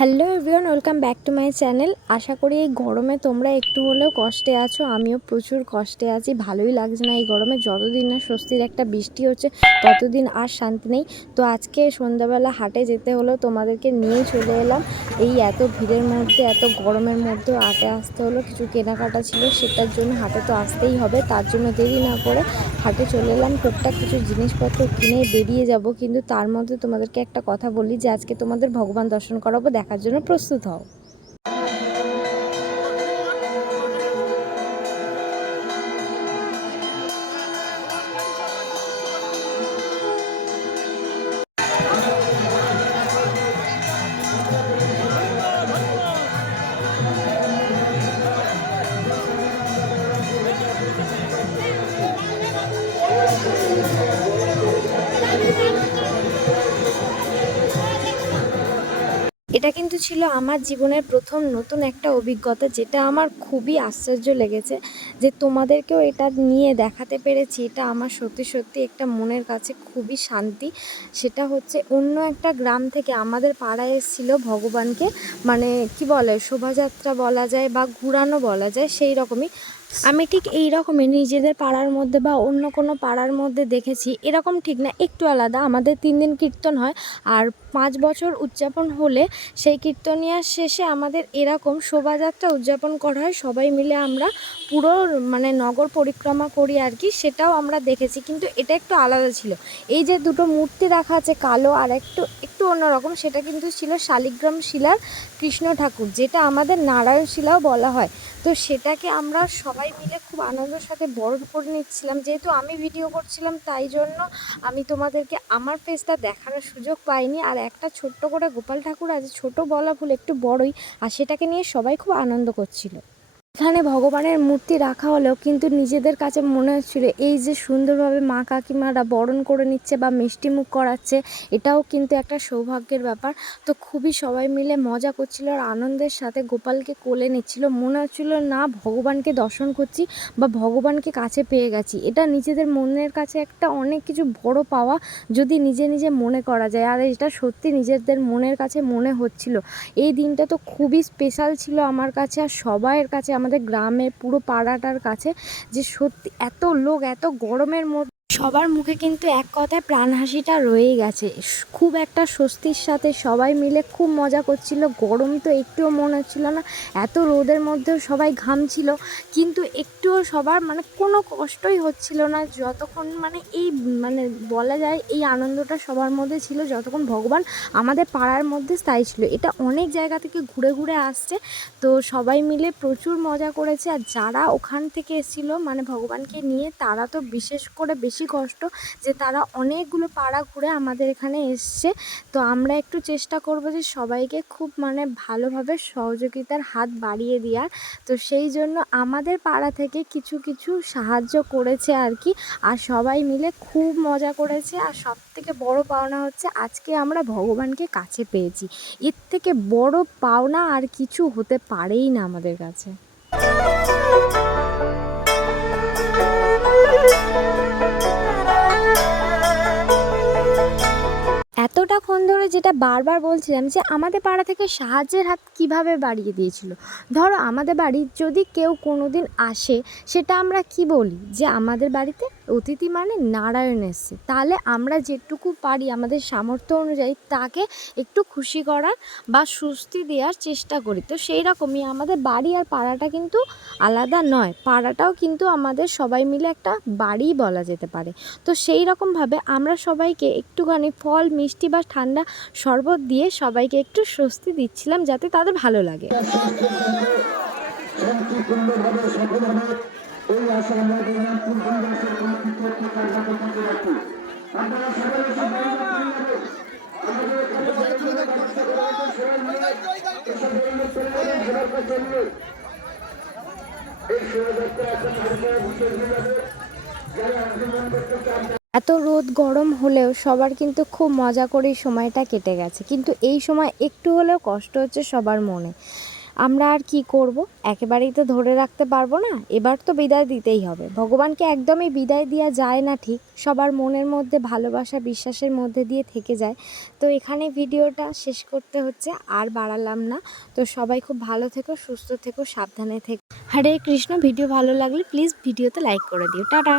Hello everyone, welcome back to my channel. আশা করি এই গরমে তোমরা একটু হলেও কষ্টে আছো। আমিও প্রচুর কষ্টে আছি, ভালোই লাগছে না এই গরমে। যতদিন না স্বস্তির একটা বৃষ্টি হচ্ছে ততদিন আর শান্তি নেই। তো আজকে সন্ধ্যাবেলা হাটে যেতে হলো, তোমাদেরকে নিয়েই চলে এলাম। এই এত ভিড়ের মধ্যে, এত গরমের মধ্যে হাটে আসতে হলো। কিছু কেনাকাটা ছিল, সেটার জন্য হাটে তো আসতেই হবে। তার জন্য দেরি না করে হাটে চলে এলাম। টুকটাক কিছু জিনিসপত্র কিনে বেরিয়ে যাব, কিন্তু তার মধ্যে তোমাদেরকে একটা কথা বলি যে আজকে তোমাদের ভগবান দর্শন করাবো, দেখার জন্য প্রস্তুত হও। এটা কিন্তু ছিল আমার জীবনের প্রথম নতুন একটা অভিজ্ঞতা, যেটা আমার খুবই আশ্চর্য লেগেছে। যে তোমাদেরকেও এটা নিয়ে দেখাতে পেরেছি, এটা আমার সত্যি সত্যি একটা মনের কাছে খুবই শান্তি। সেটা হচ্ছে অন্য একটা গ্রাম থেকে আমাদের পাড়ায় এসেছিলো ভগবানকে, মানে কি বলে, শোভাযাত্রা বলা যায় বা ঘুরানো বলা যায়, সেই রকমই। আমি ঠিক এই রকমই নিজেদের পাড়ার মধ্যে বা অন্য কোনো পাড়ার মধ্যে দেখেছি, এরকম ঠিক না, একটু আলাদা। আমাদের 3 দিন কীর্তন হয়, আর 5 বছর উদযাপন হলে সেই কীর্তনিয়ার শেষে আমাদের এরকম শোভাযাত্রা উদযাপন করা হয়। সবাই মিলে আমরা পুরো মানে নগর পরিক্রমা করি আর কি, সেটাও আমরা দেখেছি। কিন্তু এটা একটু আলাদা ছিল। এই যে দুটো মূর্তি রাখা আছে, কালো আর একটু একটু অন্যরকম, সেটা কিন্তু ছিল শালিগ্রাম শিলার কৃষ্ণ ঠাকুর, যেটা আমাদের নারায়ণ শিলাও বলা হয়। তো সেটাকে আমরা সবাই মিলে খুব আনন্দের সাথে বরণ করে নিচ্ছিলাম। যেহেতু আমি ভিডিও করছিলাম, তাই জন্য আমি তোমাদেরকে আমার ফেসটা দেখানোর সুযোগ পাইনি। আর একটা ছোট্ট করে গোপাল ঠাকুর আছে, ছোট বলা ভুল, একটু বড়ই, আর সেটাকে নিয়ে সবাই খুব আনন্দ করছিল। এখানে ভগবানের মূর্তি রাখা হলেও কিন্তু নিজেদের কাছে মনে হচ্ছিল এই যে সুন্দরভাবে মা কাকিমারা বরণ করে নিচ্ছে বা মিষ্টি মুখ করাচ্ছে, এটাও কিন্তু একটা সৌভাগ্যের ব্যাপার। তো খুবই সবাই মিলে মজা করছিল আর আনন্দের সাথে গোপালকে কোলে নিচ্ছিল। মনে হচ্ছিল না ভগবানকে দর্শন করছি বা ভগবানকে কাছে পেয়ে গেছি। এটা নিজেদের মনের কাছে একটা অনেক কিছু বড় পাওয়া, যদি নিজে নিজে মনে করা যায়। আর এটা সত্যি নিজেদের মনের কাছে মনে হচ্ছিল। এই দিনটা তো খুবই স্পেশাল ছিল আমার কাছে আর সবাইয়ের কাছে, আমাদের গ্রামের পুরো পাড়াটার কাছে। যে সত্যি এত লোক, এত গরমের মধ্যে সবার মুখে কিন্তু এক কথায় প্রাণ হাসিটা রয়েই গেছে। খুব একটা স্বস্তির সাথে সবাই মিলে খুব মজা করছিল। গরম তো একটুও মনে হচ্ছিল না, এত রোদের মধ্যেও সবাই ঘামছিল, কিন্তু একটুও সবার মানে কোনো কষ্টই হচ্ছিল না। যতক্ষণ মানে এই মানে বলা যায় এই আনন্দটা সবার মধ্যে ছিল, যতক্ষণ ভগবান আমাদের পাড়ার মধ্যে স্থায়ী ছিল। এটা অনেক জায়গা থেকে ঘুরে ঘুরে আসছে, তো সবাই মিলে প্রচুর মজা করেছে। আর যারা ওখান থেকে এসেছিলো মানে ভগবানকে নিয়ে, তারা তো বিশেষ করে বেশি কষ্ট, যে তারা অনেকগুলো পাড়া ঘুরে আমাদের এখানে এসছে। তো আমরা একটু চেষ্টা করব যে সবাইকে খুব মানে ভালোভাবে সহযোগিতার হাত বাড়িয়ে দেওয়ার। তো সেই জন্য আমাদের পাড়া থেকে কিছু কিছু সাহায্য করেছে আর কি। আর সবাই মিলে খুব মজা করেছে। আর সবথেকে বড় পাওনা হচ্ছে আজকে আমরা ভগবানকে কাছে পেয়েছি। এর থেকে বড় পাওনা আর কিছু হতে পারেই না আমাদের কাছে। এতটাক্ষণ ধরে যেটা বারবার বলছিলাম, যে আমাদের পাড়া থেকে সাহায্যের হাত কিভাবে বাড়িয়ে দিয়েছিল। ধরো আমাদের বাড়ি যদি কেউ কোনো দিন আসে, সেটা আমরা কি বলি, যে আমাদের বাড়িতে অতিথি মানে নারায়ণ এসছে। তাহলে আমরা যেটুকু পারি আমাদের সামর্থ্য অনুযায়ী তাকে একটু খুশি করার বা স্বস্তি দেওয়ার চেষ্টা করি। তো সেই রকমই আমাদের বাড়ি আর পাড়াটা কিন্তু আলাদা নয়, পাড়াটাও কিন্তু আমাদের সবাই মিলে একটা বাড়িই বলা যেতে পারে। তো সেই রকমভাবে আমরা সবাইকে একটুখানি ফল, মিষ্টি বা ঠান্ডা শরবত দিয়ে সবাইকে একটু স্বস্তি দিচ্ছিলাম, যাতে তাদের ভালো লাগে। এত রোদ গরম হলেও সবার কিন্তু খুব মজা করেই সময়টা কেটে গেছে, কিন্তু এই সময় একটু হলেও কষ্ট হচ্ছে সবার মনে। আমরা আর কি করব, একেবারেই তো ধরে রাখতে পারবো না, এবার তো বিদায় দিতেই হবে। ভগবানকে একদমই বিদায় দেওয়া যায় না ঠিক, সবার মনের মধ্যে ভালোবাসা বিশ্বাসের মধ্যে দিয়ে থেকে যায়। তো এখানে ভিডিওটা শেষ করতে হচ্ছে, আর বাড়ালাম না। তো সবাই খুব ভালো থেকো, সুস্থ থেকো, সাবধানে থেকো। হরে কৃষ্ণ। ভিডিও ভালো লাগলে প্লিজ ভিডিওতে লাইক করে দিও। টাটা।